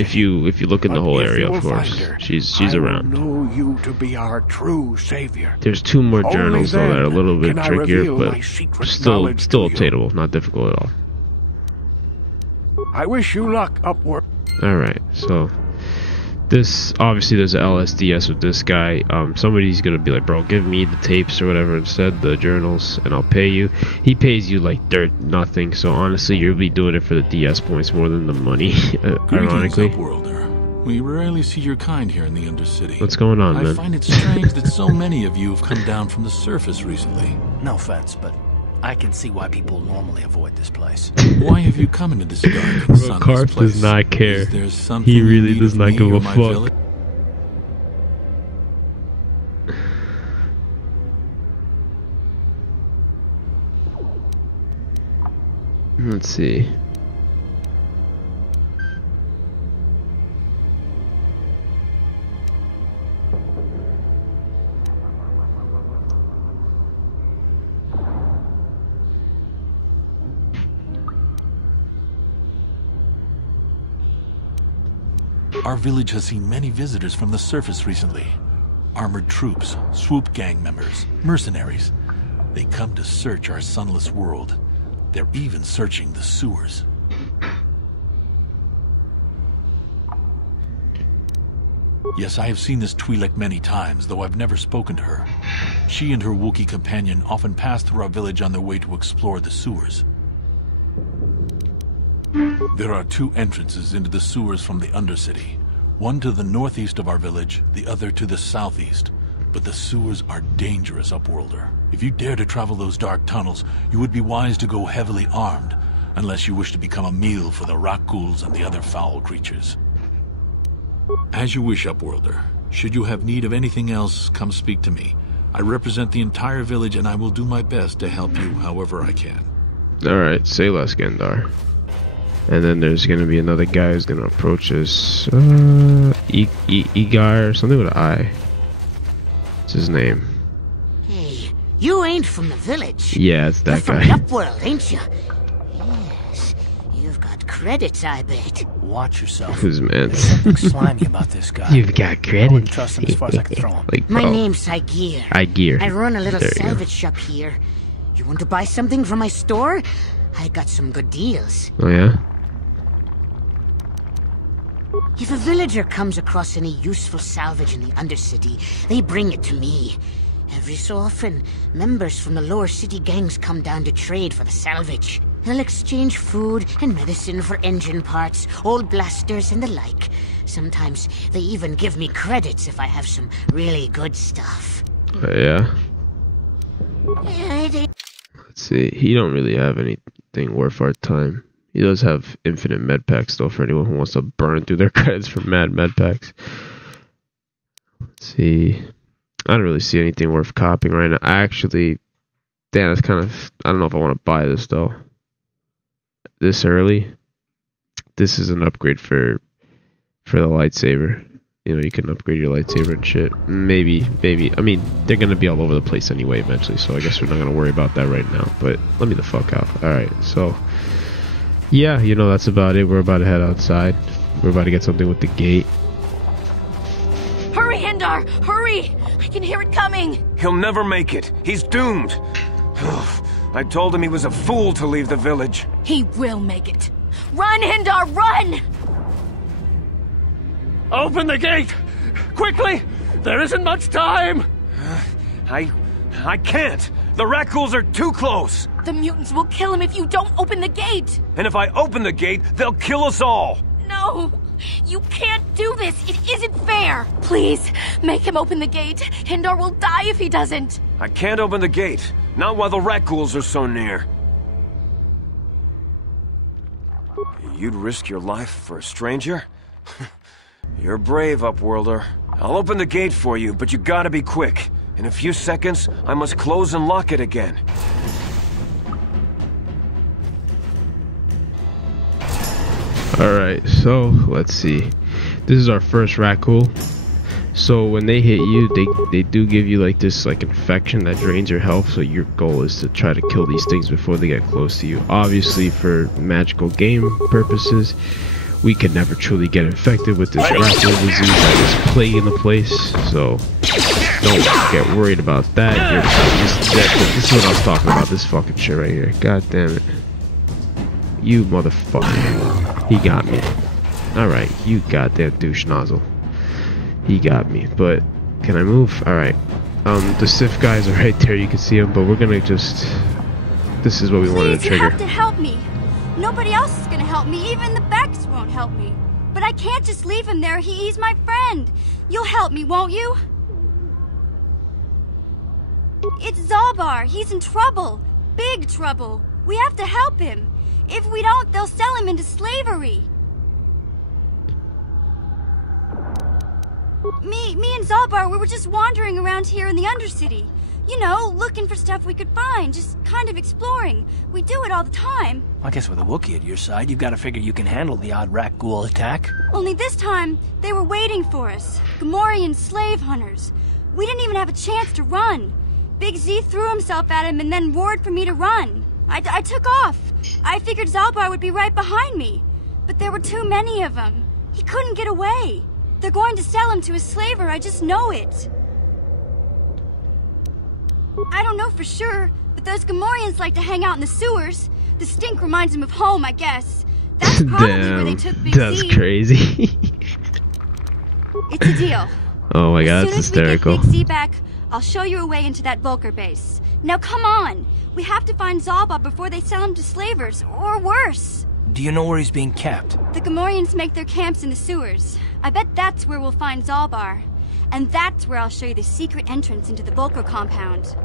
If you look in the But whole if area, you of will course. find her, She's around. I will know you to be our true savior. There's 2 more Only journals though that are a little bit then can I trickier, reveal but my secret still knowledge to you. obtainable, not difficult at all. I wish you luck, Upward. Alright, so this obviously there's a LSDS with this guy. Somebody's gonna be like, bro, give me the tapes or whatever instead, the journals, and I'll pay you. He pays you like dirt nothing, so honestly you'll be doing it for the DS points more than the money. Ironically. Upworlder. We rarely see your kind here in the Undercity. What's going on, man? I find it strange that so many of you have come down from the surface recently. No offense, but I can see why people normally avoid this place. Why have you come into this dark and sunless Carp place? does not care. Is there something He you really need does of not me give or a my fuck. village? Let's see. Our village has seen many visitors from the surface recently. Armored troops, swoop gang members, mercenaries. They come to search our sunless world. They're even searching the sewers. Yes, I have seen this Twi'lek many times, though I've never spoken to her. She and her Wookiee companion often pass through our village on their way to explore the sewers. There are 2 entrances into the sewers from the Undercity. One to the northeast of our village, the other to the southeast. But the sewers are dangerous, Upworlder. If you dare to travel those dark tunnels, you would be wise to go heavily armed, unless you wish to become a meal for the rock ghouls and the other foul creatures. As you wish, Upworlder. Should you have need of anything else, come speak to me. I represent the entire village and I will do my best to help you however I can. Alright, say less, Gendar. And then there's gonna be another guy who's gonna approach us. Egar or something with an I. What's his name? Hey, you ain't from the village. Yeah, it's that You're guy. from the Upworld, ain't you? Yes. You've got credits, I bet. Watch yourself. Who's man? There's something slimy about this guy. You've got I credit. wouldn't trust him as far as I could throw him. Like, My bro. name's Igir. Igir. I run a little There you go. salvage shop here. You want to buy something from my store? I got some good deals. Oh yeah? If a villager comes across any useful salvage in the Undercity, they bring it to me. Every so often, members from the lower city gangs come down to trade for the salvage. They'll exchange food and medicine for engine parts, old blasters and the like. Sometimes they even give me credits if I have some really good stuff. Yeah. Yeah, Let's see. He don't really have anything worth our time. He does have infinite med packs though for anyone who wants to burn through their credits for mad med packs. Let's see. I don't really see anything worth copying right now. Actually, damn, it's kind of. I don't know if I want to buy this though. This early. This is an upgrade for the lightsaber. You know, you can upgrade your lightsaber and shit. Maybe. I mean, they're gonna be all over the place anyway eventually, so I guess we're not gonna worry about that right now. But let me the fuck out. All right, so. Yeah, you know, that's about it. We're about to head outside. We're about to get something with the gate. Hurry, Hindar! Hurry! I can hear it coming! He'll never make it. He's doomed. I told him he was a fool to leave the village. He will make it. Run, Hindar, run! Open the gate! Quickly! There isn't much time! I can't! The rat ghouls are too close! The mutants will kill him if you don't open the gate! And if I open the gate, they'll kill us all! No! You can't do this! It isn't fair! Please, make him open the gate. Hindar will die if he doesn't! I can't open the gate. Not while the rat ghouls are so near. You'd risk your life for a stranger? You're brave, Upworlder. I'll open the gate for you, but you gotta be quick. In a few seconds, I must close and lock it again. Alright, so let's see. This is our first raccoon. So when they hit you, they do give you like this like infection that drains your health, so your goal is to try to kill these things before they get close to you. Obviously for magical game purposes, we could never truly get infected with this raccoon disease that is plaguing the place, so don't get worried about that. This is what I was talking about, this fucking shit right here. God damn it. You motherfucker. He got me. Alright, you goddamn douche nozzle. He got me, but can I move? Alright. The Sith guys are right there, you can see them, but we're gonna just... This is what we wanted to trigger. You have to help me. Nobody else is gonna help me, even the Becks won't help me. But I can't just leave him there, he's my friend. You'll help me, won't you? It's Zalbar, he's in trouble. Big trouble. We have to help him. If we don't, they'll sell him into slavery. Me and Zalbar, we were just wandering around here in the Undercity. You know, looking for stuff we could find, just kind of exploring. We do it all the time. I guess with a Wookiee at your side, you've got to figure you can handle the odd rat ghoul attack. Only this time, they were waiting for us. Gamorrean slave hunters. We didn't even have a chance to run. Big Z threw himself at him and then roared for me to run. I took off. I figured Zalbar would be right behind me. But there were too many of them. He couldn't get away. They're going to sell him to a slaver, I just know it. I don't know for sure, but those Gamorreans like to hang out in the sewers. The stink reminds them of home, I guess. That's probably where they took Big That's Z. crazy. It's a deal. Oh my god, As that's soon as hysterical. we get Big Z back, I'll show you a way into that Vulcar base. Now come on! We have to find Zalbar before they sell him to slavers, or worse. Do you know where he's being kept? The Gamorreans make their camps in the sewers. I bet that's where we'll find Zalbar. And that's where I'll show you the secret entrance into the Vulcar compound.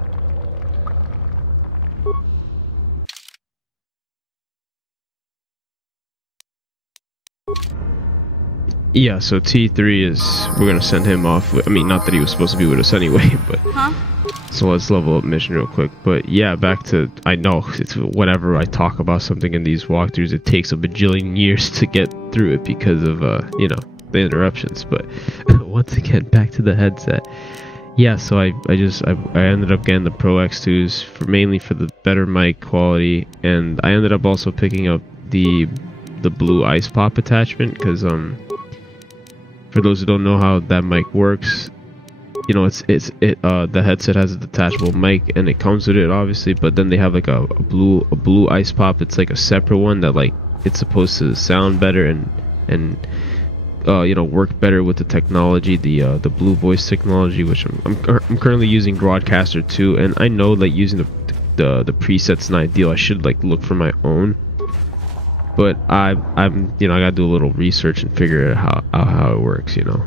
Yeah, so T3 is... We're gonna send him off. I mean, not that he was supposed to be with us anyway, but... Huh? So let's level up mission real quick. But yeah, back to... I know, it's whenever I talk about something in these walkthroughs, it takes a bajillion years to get through it because of, you know, the interruptions. But once again, back to the headset. Yeah, so I ended up getting the Pro X2s mainly for the better mic quality, and I ended up also picking up the blue ice pop attachment because for those who don't know how that mic works, you know, the headset has a detachable mic and it comes with it obviously, but then they have like a blue ice pop. It's like a separate one that like it's supposed to sound better and you know, work better with the technology, the blue voice technology, which I'm currently using Broadcaster 2, and I know that using the presets not ideal. I should like look for my own, but I'm you know, I gotta do a little research and figure out how it works. You know,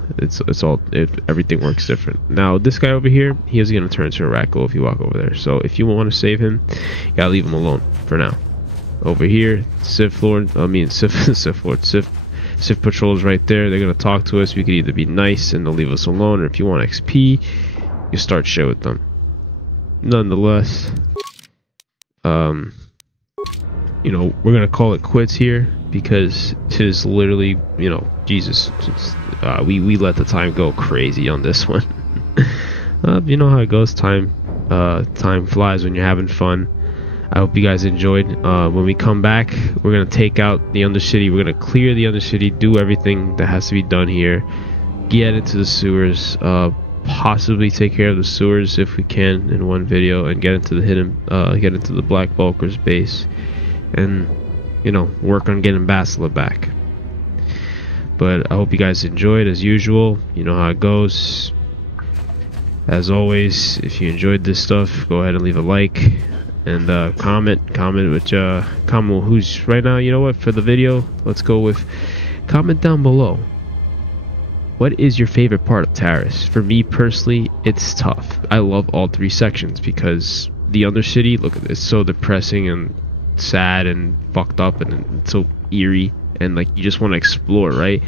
everything works different. Now this guy over here, he is gonna turn into a rat ghoul if you walk over there. So if you want to save him, you gotta leave him alone for now. Over here, Sith patrols right there. They're gonna talk to us. We could either be nice and they'll leave us alone, or if you want XP, you start shit with them. Nonetheless, you know, we're gonna call it quits here because it is literally, you know, Jesus. We let the time go crazy on this one. You know how it goes. Time flies when you're having fun. I hope you guys enjoyed. When we come back, we're gonna take out the Undercity. We're gonna clear the Undercity, do everything that has to be done here, get into the sewers, possibly take care of the sewers if we can in one video, and get into the Black Vulcar's base, and you know, work on getting Bastila back. But I hope you guys enjoyed as usual. You know how it goes. As always, if you enjoyed this stuff, go ahead and leave a like. And comment who's right now. You know what, for the video, let's go with comment down below. What is your favorite part of Taris? For me personally, it's tough. I love all three sections because the Undercity, look at this, so depressing and sad and fucked up and so eerie, and like you just want to explore, right?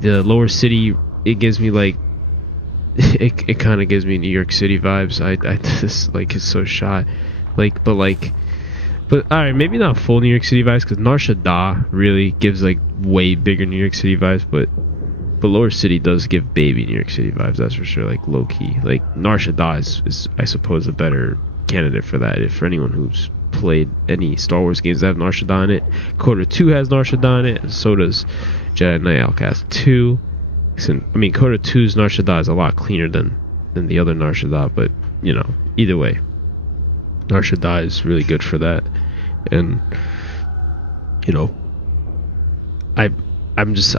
The lower city, it gives me like it kind of gives me New York City vibes. I just like it's so shot, but all right, maybe not full New York City vibes because Nar Shaddaa really gives like way bigger New York City vibes, but Lower City does give baby New York City vibes, that's for sure. Like low key, like Nar Shaddaa is I suppose a better candidate for that. If for anyone who's played any Star Wars games that have Nar Shaddaa in it, KOTOR 2 has Nar Shaddaa in it, and so does Jedi Knight Outcast 2. I mean, KOTOR 2's Nar Shaddaa is a lot cleaner than the other Nar Shaddaa, but you know, either way, Nar Shaddaa is really good for that. And you know, I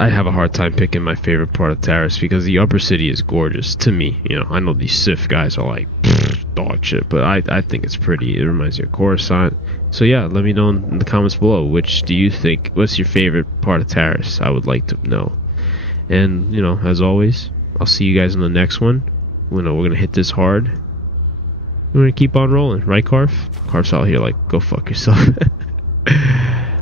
have a hard time picking my favorite part of Taris because the upper city is gorgeous to me. You know, I know these Sith guys are like dog shit, but I think it's pretty. It reminds me of Coruscant. So yeah, let me know in the comments below, which do you think, what's your favorite part of Taris? I would like to know. And you know, as always, I'll see you guys in the next one. We're gonna hit this hard. We're gonna keep on rolling, right, Carf? Carf's out here like, go fuck yourself.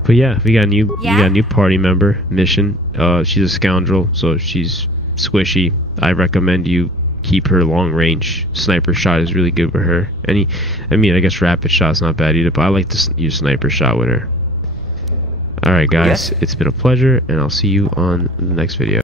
But yeah, we got a new party member, Mission. She's a scoundrel, so she's squishy. I recommend you keep her long range. Sniper shot is really good with her. I mean, I guess rapid shot's not bad either, but I like to use sniper shot with her. Alright guys, It's been a pleasure, and I'll see you on the next video.